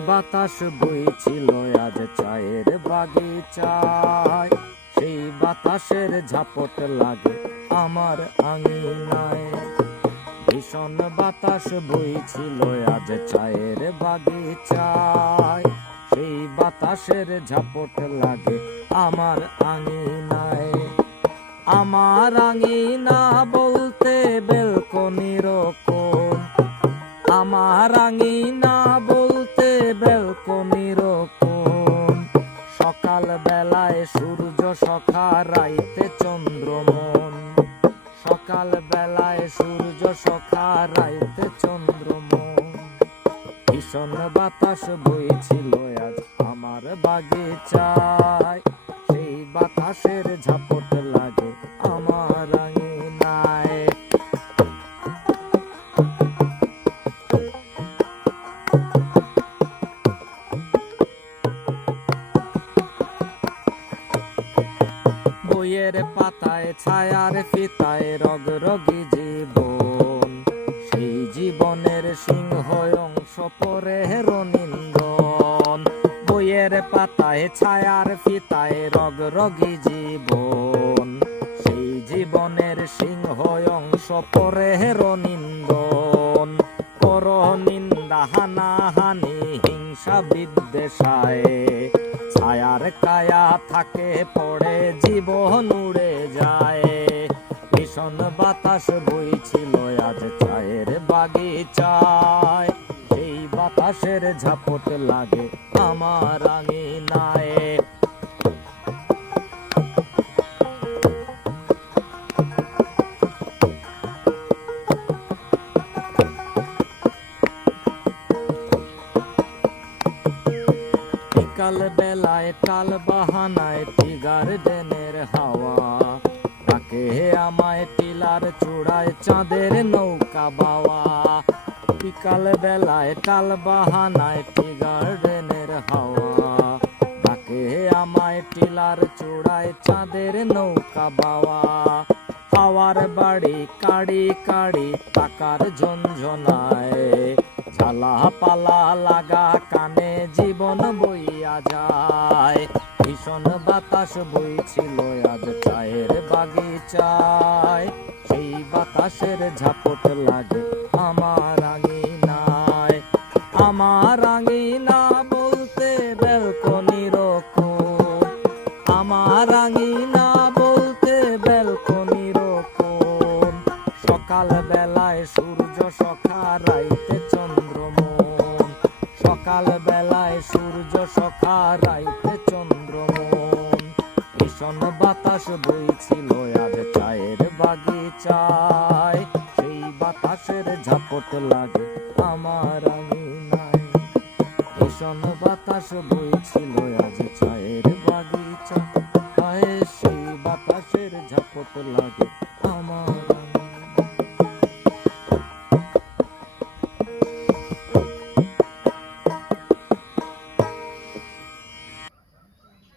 বাতাস বইছিল আজ চায়ের বাগিচায়, সেই বাতাসের ঝাপট লাগে আমার আঙিনায়। ভীষণ বাতাস বইছিল আজ চায়ের বাগিচায়, সেই বাতাসের ঝাপট লাগে আমার আঙিনায়। আমার আঙিনা বলতে বেলকনির কোণ, আমার আঙিনা বলতে বেলকনির কোণ। সকাল বেলায় সূর্য সখা রাইতে চন্দ্রমন, সকাল বেলায় সূর্য সখা রাইতে চন্দ্রমন। ভীষণ বাতাস বইছিল আজ আমার বাগিচায়, সেই বাতাসের ঝাপট লাগে আমার আঙিনায়। বইয়ের পাতায় ছায়ার ফিতায় রগরগি জীবন, সেই জীবনের সিংহ অংশ পরে রনিন্দন। বইয়ের পাতায় ছায়ার ফিতায় রগরগি জীবন, সেই জীবনের সিংহ অংশ পরে রনিন্দন। পর নিন্দা হানাহানি হিংসা বিদ্বেষায়, ছায়ার কায়া থাকে পড়ে জীবন উড়ে যায়। ভীষণ বাতাস বইছিল আজ চায়ের বাগিচায়, সেই বাতাসের ঝাপট লাগে আমার আঙিনায়। বিকাল বেলায় টাল বাহানায় টি গার্ডেনের হাওয়া, ডাকে আমায় টিলার চূড়ায় চাঁদের নৌকা বাওয়া। বিকাল বেলায় টাল বাহানায় টি গার্ডেনের হাওয়া, ডাকে আমায় টিলার চূড়ায় চাঁদের নৌকা বাওয়া। হাওয়ার বাড়ি কাড়ি কাড়ি টাকার ঝনঝনায়, ঝালা পালা লাগা কানে জীবন বইয়া যায়। ভীষণ বাতাস বইছিল আজ চায়ের বাগিচায়, সেই বাতাসের ঝাপট লাগে আমার আঙিনায়। আমার আঙিনা বলতে বেলকনির কোণ, আমার আঙিনা বলতে বেলকনির কোণ। সকাল বেলায় সূর্য সখা রাইতে চন্দ্রমন, সকাল বেলায় সূর্য সখা রাইতে চন্দ্রমন। ভীষণ বাতাস বইছিল আজ চায়ের বাগিচায়, সেই বাতাসের ঝাপট লাগে আমার আঙিনায়। ভীষণ বাতাস বইছিল আজ চায়ের বাগিচায়, সেই বাতাসের ঝাপট লাগে